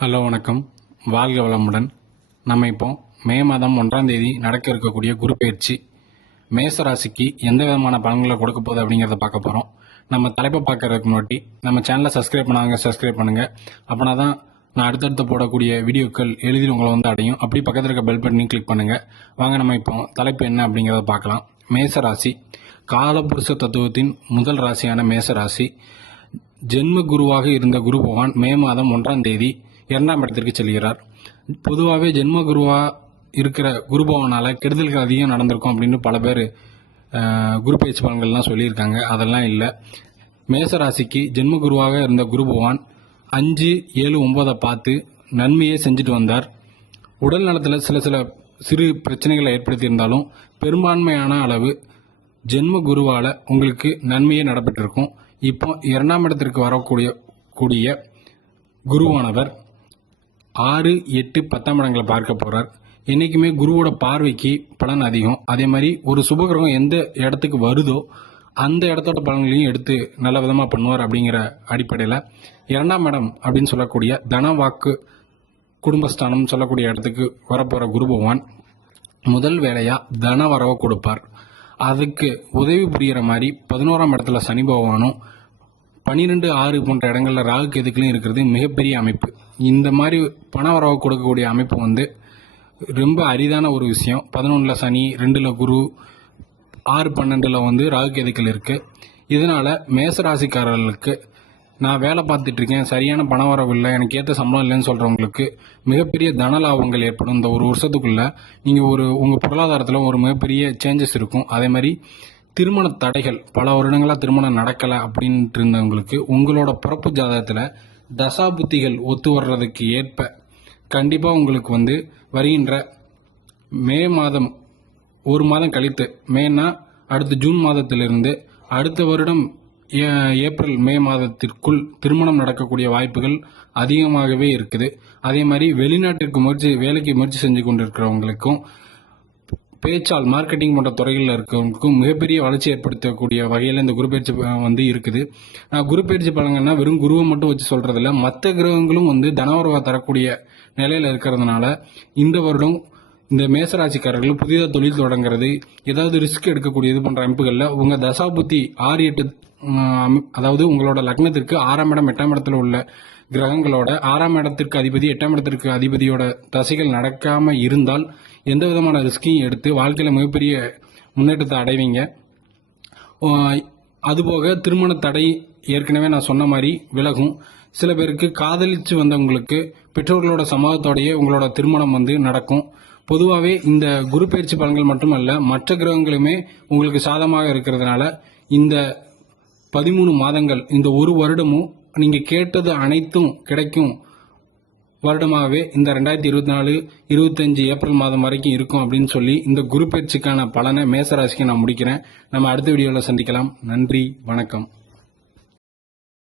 Hello வணக்கம், வாழ்க வளமுடன். நம்ம இப்போ மே மாதம் 1ஆம் தேதி நடக்க இருக்கக்கூடிய குரு பயிற்சி மேச ராசிக்கு எந்த விதமான பலன்களை கொடுக்க போகுது அப்படிங்கிறத பார்க்க போகிறோம். நம்ம தலைப்பை பார்க்கறதுக்கு முன்னாடி நம்ம சேனலை சப்ஸ்கிரைப் பண்ணாங்க சப்ஸ்கிரைப் பண்ணுங்கள். அப்படின்னா தான் நான் அடுத்தடுத்து போடக்கூடிய வீடியோக்கள் எளிதில் உங்களை வந்து அடையும். அப்படி பக்கத்தில் இருக்க பெல் பட்டனையும் கிளிக் பண்ணுங்கள். வாங்க நம்ம இப்போ தலைப்பு என்ன அப்படிங்கிறத பார்க்கலாம். மேச ராசி காலபுருஷ தத்துவத்தின் முதல் ராசியான மேச ராசி. ஜென்ம குருவாக இருந்த குரு பகவான் மே மாதம் 1ஆம் தேதி 2ஆம் இடத்திற்கு செல்கிறார். பொதுவாகவே ஜென்ம குருவா இருக்கிற குரு பகவானால கெடுதல்கள் அதிகம் நடந்திருக்கும் அப்படின்னு பல பேர் குரு பயிற்சி பலன்கள்லாம் சொல்லியிருக்காங்க. அதெல்லாம் இல்லை. மேசராசிக்கு ஜென்ம குருவாக இருந்த குரு பகவான் 5, 7, 9 பார்த்து நன்மையை செஞ்சுட்டு வந்தார். உடல் நலத்தில் சில சிறு பிரச்சனைகளை ஏற்படுத்தியிருந்தாலும் பெரும்பான்மையான அளவு ஜென்ம குருவால் உங்களுக்கு நன்மையே நடைபெற்றிருக்கும். இப்போ 2ஆம் இடத்திற்கு வரக்கூடிய குருவானவர் 6, 8, 10ஆம் இடங்களை பார்க்க போகிறார். என்றைக்குமே குருவோட பார்வைக்கு பலன் அதிகம். அதே மாதிரி ஒரு சுபகிரகம் எந்த இடத்துக்கு வருதோ அந்த இடத்தோட பலன்களையும் எடுத்து நல்ல விதமாக பண்ணுவார். அப்படிங்கிற அடிப்படையில் 2ஆம் இடம் அப்படின்னு சொல்லக்கூடிய தன வாக்கு குடும்பஸ்தானம் சொல்லக்கூடிய இடத்துக்கு வரப்போகிற குரு பகவான் முதல் வேலையாக தன வரவை கொடுப்பார். அதுக்கு உதவி புரிகிற மாதிரி 11ஆம் இடத்துல சனி பகவானும் 12, 6 போன்ற இடங்களில் ராகு கேதுக்களும் இருக்கிறது மிகப்பெரிய அமைப்பு. இந்த மாதிரி பண வரவு கொடுக்கக்கூடிய அமைப்பு வந்து ரொம்ப அரிதான ஒரு விஷயம். 11ல் சனி, 2ல் குரு, 6, 12ல் வந்து ராகு கேதுக்கள் இருக்குது. இதனால் மேசராசிக்காரர்களுக்கு நான் வேலை பார்த்துட்ருக்கேன், சரியான பண வரவு இல்லை, எனக்கு ஏற்ற சம்பளம் இல்லைன்னு சொல்கிறவங்களுக்கு மிகப்பெரிய தன லாபங்கள் ஏற்படும். இந்த ஒரு வருஷத்துக்குள்ளே நீங்கள் உங்கள் பொருளாதாரத்தில் ஒரு மிகப்பெரிய சேஞ்சஸ் இருக்கும். அதே மாதிரி திருமண தடைகள், பல வருடங்களாக திருமணம் நடக்கலை அப்படின்ட்டு இருந்தவங்களுக்கு உங்களோட பிறப்பு ஜாதகத்தில் தசாபுத்திகள் ஒத்து வர்றதுக்கு ஏற்ப கண்டிப்பாக உங்களுக்கு வந்து வருகின்ற மே மாதம், ஒரு மாதம் கழித்து, மேனா அடுத்த ஜூன் மாதத்திலிருந்து அடுத்த வருடம் ஏப்ரல் மே மாதத்திற்குள் திருமணம் நடக்கக்கூடிய வாய்ப்புகள் அதிகமாகவே இருக்குது. அதே மாதிரி வெளிநாட்டிற்கு வேலைக்கு முயற்சி செஞ்சு கொண்டிருக்கிறவங்களுக்கும் பேச்சால் மார்க்கெட்டிங் போன்ற துறைகளில் இருக்கிறவங்களுக்கும் மிகப்பெரிய வளர்ச்சி ஏற்படுத்தக்கூடிய வகையில் இந்த குரு பயிற்சி வந்து இருக்குது. குரு பயிற்சி பலன்கள்னா வெறும் குருவை மட்டும் வச்சு சொல்கிறதில்ல, மற்ற கிரகங்களும் வந்து தனவரவை தரக்கூடிய நிலையில் இருக்கிறதுனால இந்த வருடம் இந்த மேசராசிக்காரர்கள் புதிதாக தொழில் தொடங்குறது, ஏதாவது ரிஸ்க் எடுக்கக்கூடியது போன்ற அமைப்புகளில் உங்கள் தசாபுத்தி 6, 8 அதாவது உங்களோட லக்னத்திற்கு 6ஆம் இடம் 8ஆம் இடத்துல உள்ள கிரகங்களோட 6ஆம் இடத்திற்கு அதிபதி 8ஆம் இடத்திற்கு அதிபதியோட தசைகள் நடக்காமல் இருந்தால் எந்த விதமான ரிஸ்கையும் எடுத்து வாழ்க்கையில் மிகப்பெரிய முன்னேற்றத்தை அடைவீங்க. அதுபோக திருமண தடை ஏற்கனவே நான் சொன்ன மாதிரி விலகும். சில பேருக்கு காதலித்து வந்தவங்களுக்கு பெற்றோர்களோட சம்மதத்தோடையே உங்களோட திருமணம் வந்து நடக்கும். பொதுவாகவே இந்த குரு பயிற்சி பலன்கள் மட்டுமல்ல, மற்ற கிரகங்களுமே உங்களுக்கு சாதகமாக இருக்கிறதுனால இந்த 13 மாதங்கள், இந்த ஒரு வருடமும் நீங்கள் கேட்டது அனைத்தும் கிடைக்கும் வருடமாகவே இந்த 2024, 25 ஏப்ரல் மாதம் வரைக்கும் இருக்கும் அப்படின்னு சொல்லி இந்த குரு பயிற்சிக்கான பலனை மேசராசிக்கு நான் முடிக்கிறேன். நம்ம அடுத்த வீடியோவில் சந்திக்கலாம். நன்றி, வணக்கம்.